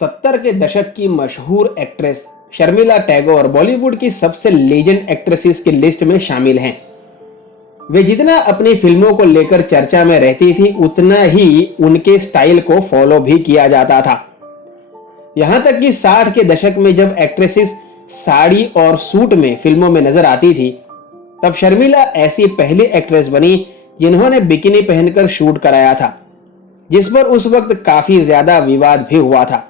70 के दशक की मशहूर एक्ट्रेस शर्मिला टैगोर बॉलीवुड की सबसे लेजेंड एक्ट्रेसेस की लिस्ट में शामिल हैं। वे जितना अपनी फिल्मों को लेकर चर्चा में रहती थी, उतना ही उनके स्टाइल को फॉलो भी किया जाता था। यहां तक कि 60 के दशक में जब एक्ट्रेसेस साड़ी और सूट में फिल्मों में नजर आती थी, तब शर्मिला ऐसी पहली एक्ट्रेस बनी जिन्होंने बिकिनी पहनकर शूट कराया था, जिस पर उस वक्त काफी ज्यादा विवाद भी हुआ था।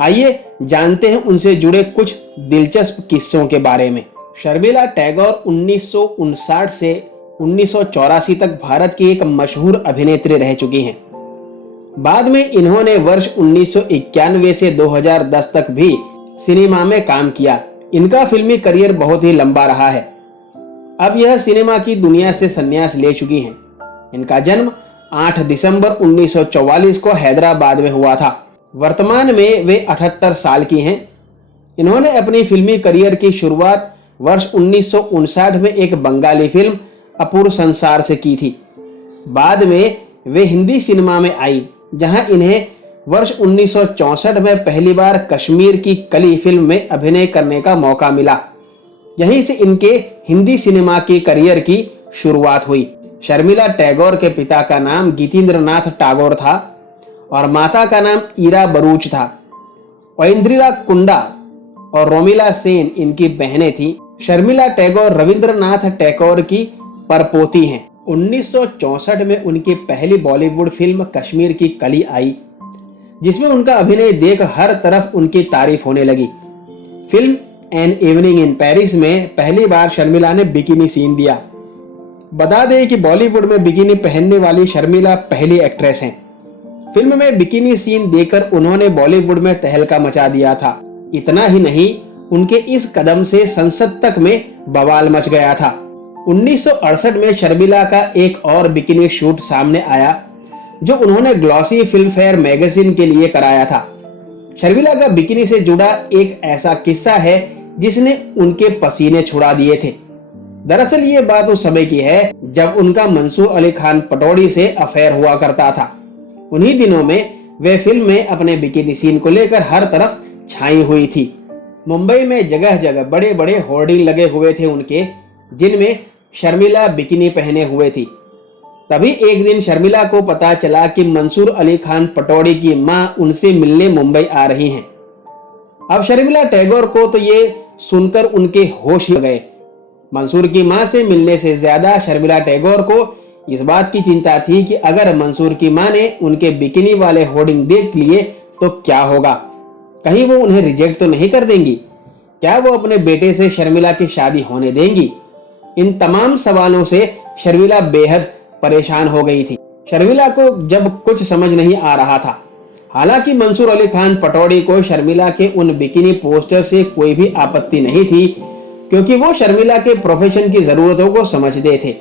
आइए जानते हैं उनसे जुड़े कुछ दिलचस्प किस्सों के बारे में। शर्मिला टैगोर 1959 से 1984 तक भारत की एक मशहूर अभिनेत्री रह चुकी हैं। बाद में इन्होंने वर्ष 1991 से 2010 तक भी सिनेमा में काम किया। इनका फिल्मी करियर बहुत ही लंबा रहा है। अब यह सिनेमा की दुनिया से संन्यास ले चुकी हैं। इनका जन्म 8 दिसंबर 1944 को हैदराबाद में हुआ था। वर्तमान में वे 78 साल की हैं। इन्होंने अपनी फिल्मी करियर की शुरुआत वर्ष 1959 में एक बंगाली फिल्म अपूर्व संसार से की थी। बाद में वे हिंदी सिनेमा में आई, जहां इन्हें वर्ष 1964 में पहली बार कश्मीर की कली फिल्म में अभिनय करने का मौका मिला। यहीं से इनके हिंदी सिनेमा के करियर की शुरुआत हुई। शर्मिला टैगोर के पिता का नाम गीतेंद्रनाथ टैगोर था और माता का नाम ईरा बरूच था। ऐन्द्रिला कुंडा और रोमिला सेन इनकी बहनें थीं। शर्मिला टैगोर रविंद्रनाथ टैगोर की परपोती हैं। 1964 में उनकी पहली बॉलीवुड फिल्म कश्मीर की कली आई, जिसमें उनका अभिनय देख हर तरफ उनकी तारीफ होने लगी। Film an evening in Paris में पहली बार शर्मिला ने बिकिनी सीन दिया। बता दें कि बॉलीवुड में बिकिनी पहनने वाली शर्मिला पहली एक्ट्रेस हैं। फिल्म में बिकिनी सीन देकर उन्होंने बॉलीवुड में तहलका मचा दिया था। इतना ही नहीं, उनके इस कदम से संसद तक में बवाल मच गया था। 1968 में शर्मिला का एक और बिकिनी शूट सामने आया, जो उन्होंने ग्लॉसी फिल्म फेयर मैगजीन के लिए कराया था। शर्मिला का बिकिनी से जुड़ा एक ऐसा किस्सा है जिसने उनके पसीने छुड़ा दिए थे। दरअसल ये बात उस समय की है जब उनका मंसूर अली खान पटौड़ी से अफेयर हुआ करता था। उन्हीं दिनों में वे फिल्म में अपने बिकिनी सीन को लेकर हर तरफ छाई हुई थी। मुंबई में जगह जगह बड़े बड़े होर्डिंग लगे हुए थे उनके, जिनमें शर्मिला बिकिनी पहने हुए थी। तभी एक दिन शर्मिला को पता चला कि मंसूर अली खान पटौड़ी की मां उनसे मिलने मुंबई आ रही हैं। अब शर्मिला टैगोर को तो ये सुनकर उनके होश ही गए। मंसूर की मां से मिलने से ज्यादा शर्मिला टैगोर को इस बात की चिंता थी कि अगर मंसूर की मां ने उनके बिकिनी वाले होर्डिंग देख लिए तो क्या होगा। कहीं वो उन्हें रिजेक्ट तो नहीं कर देंगी? क्या वो अपने बेटे से शर्मिला की शादी होने देंगी? इन तमाम सवालों से शर्मिला बेहद परेशान हो गई थी। शर्मिला को जब कुछ समझ नहीं आ रहा था। हालांकि मंसूर अली खान पटौड़ी को शर्मिला के उन बिकिनी पोस्टर से कोई भी आपत्ति नहीं थी, क्योंकि वो शर्मिला के प्रोफेशन की जरूरतों को समझते थे।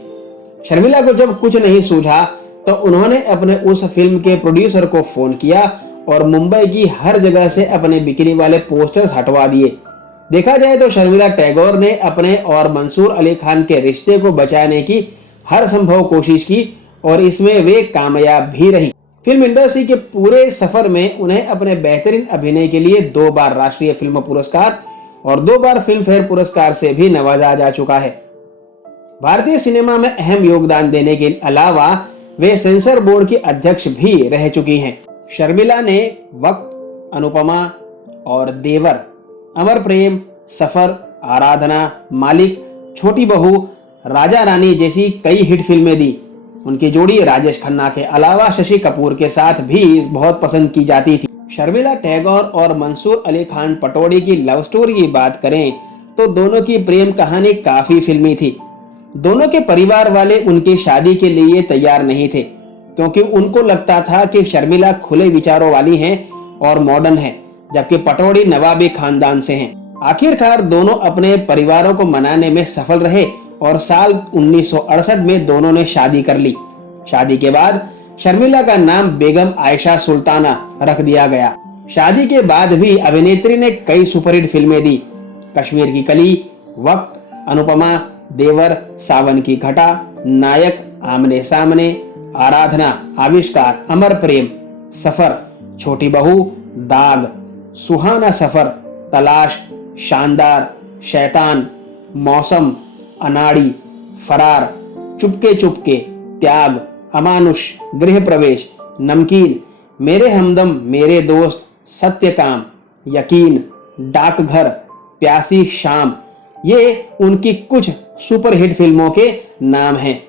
शर्मिला को जब कुछ नहीं सूझा तो उन्होंने अपने उस फिल्म के प्रोड्यूसर को फोन किया और मुंबई की हर जगह से अपने बिकिनी वाले पोस्टर्स हटवा दिए। देखा जाए तो शर्मिला टैगोर ने अपने और मंसूर अली खान के रिश्ते को बचाने की हर संभव कोशिश की और इसमें वे कामयाब भी रही। फिल्म इंडस्ट्री के पूरे सफर में उन्हें अपने बेहतरीन अभिनय के लिए 2 बार राष्ट्रीय फिल्म पुरस्कार और 2 बार फिल्म फेयर पुरस्कार से भी नवाजा जा चुका है। भारतीय सिनेमा में अहम योगदान देने के अलावा वे सेंसर बोर्ड की अध्यक्ष भी रह चुकी हैं। शर्मिला ने वक्त, अनुपमा और देवर, अमर प्रेम, सफर, आराधना, मालिक, छोटी बहू, राजा रानी जैसी कई हिट फिल्में दी। उनकी जोड़ी राजेश खन्ना के अलावा शशि कपूर के साथ भी बहुत पसंद की जाती थी। शर्मिला टैगोर और मंसूर अली खान पटौड़ी की लव स्टोरी की बात करें तो दोनों की प्रेम कहानी काफी फिल्मी थी। दोनों के परिवार वाले उनकी शादी के लिए तैयार नहीं थे, क्योंकि उनको लगता था कि शर्मिला खुले विचारों वाली हैं और मॉडर्न है, जबकि पटौड़ी नवाबी खानदान से हैं। आखिरकार दोनों अपने परिवारों को मनाने में सफल रहे और साल 1968 में दोनों ने शादी कर ली। शादी के बाद शर्मिला का नाम बेगम आयशा सुल्ताना रख दिया गया। शादी के बाद भी अभिनेत्री ने कई सुपरहिट फिल्में दी। कश्मीर की कली, वक्त, अनुपमा, देवर, सावन की घटा, नायक, आमने सामने, आराधना, आविष्कार, अमर प्रेम, सफर, छोटी बहू, दाग, सुहाना सफर, तलाश, शानदार, शैतान, मौसम, अनाड़ी, फरार, चुपके चुपके, त्याग, अमानुष, गृह प्रवेश, नमकीन, मेरे हमदम, मेरे दोस्त, सत्यकाम, यकीन, डाकघर, प्यासी शाम, ये उनकी कुछ सुपरहिट फिल्मों के नाम हैं।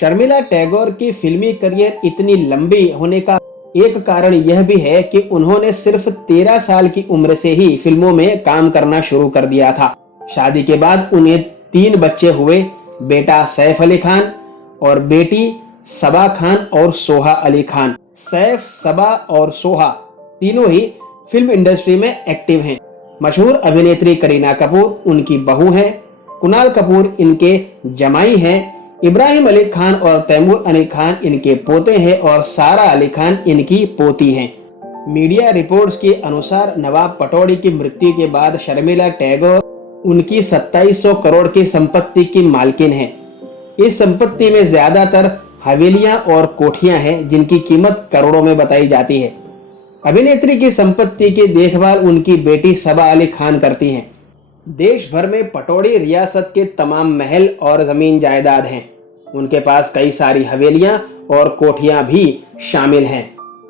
शर्मिला टैगोर की फिल्मी करियर इतनी लंबी होने का एक कारण यह भी है कि उन्होंने सिर्फ 13 साल की उम्र से ही फिल्मों में काम करना शुरू कर दिया था। शादी के बाद उन्हें 3 बच्चे हुए, बेटा सैफ अली खान और बेटी सबा खान और सोहा अली खान। सैफ, सबा और सोहा तीनों ही फिल्म इंडस्ट्री में एक्टिव हैं। मशहूर अभिनेत्री करीना कपूर उनकी बहू हैं, कुणाल कपूर इनके जमाई हैं, इब्राहिम अली खान और तैमूर अली खान इनके पोते हैं और सारा अली खान इनकी पोती हैं। मीडिया रिपोर्ट्स के अनुसार नवाब पटौड़ी की मृत्यु के बाद शर्मिला टैगोर उनकी 2700 करोड़ की संपत्ति की मालकिन हैं। इस संपत्ति में ज्यादातर हवेलियां और कोठियां हैं जिनकी कीमत करोड़ों में बताई जाती है। अभिनेत्री की संपत्ति की देखभाल उनकी बेटी सबा अली खान करती हैं। देश भर में पटौड़ी रियासत के तमाम महल और जमीन जायदाद हैं। उनके पास कई सारी हवेलियां और कोठियां भी शामिल हैं।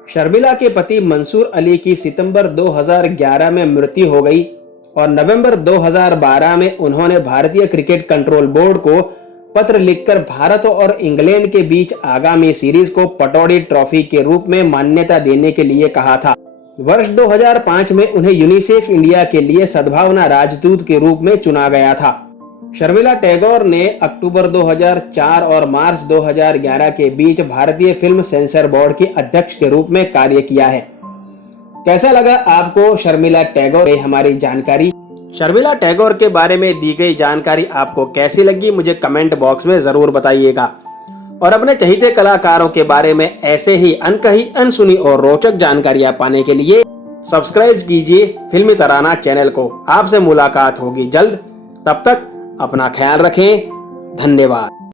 शर्मिला के पति मंसूर अली की सितंबर 2011 में मृत्यु हो गई और नवंबर 2012 में उन्होंने भारतीय क्रिकेट कंट्रोल बोर्ड को पत्र लिखकर भारत और इंग्लैंड के बीच आगामी सीरीज को पटौड़ी ट्रॉफी के रूप में मान्यता देने के लिए कहा था। वर्ष 2005 में उन्हें यूनिसेफ इंडिया के लिए सद्भावना राजदूत के रूप में चुना गया था। शर्मिला टैगोर ने अक्टूबर 2004 और मार्च 2011 के बीच भारतीय फिल्म सेंसर बोर्ड के अध्यक्ष के रूप में कार्य किया है। कैसा लगा आपको शर्मिला टैगोर हमारी जानकारी? शर्मिला टैगोर के बारे में दी गई जानकारी आपको कैसी लगी मुझे कमेंट बॉक्स में जरूर बताइएगा। और अपने चहेते कलाकारों के बारे में ऐसे ही अनकही, अनसुनी और रोचक जानकारियां पाने के लिए सब्सक्राइब कीजिए फिल्मी तराना चैनल को। आपसे मुलाकात होगी जल्द, तब तक अपना ख्याल रखें। धन्यवाद।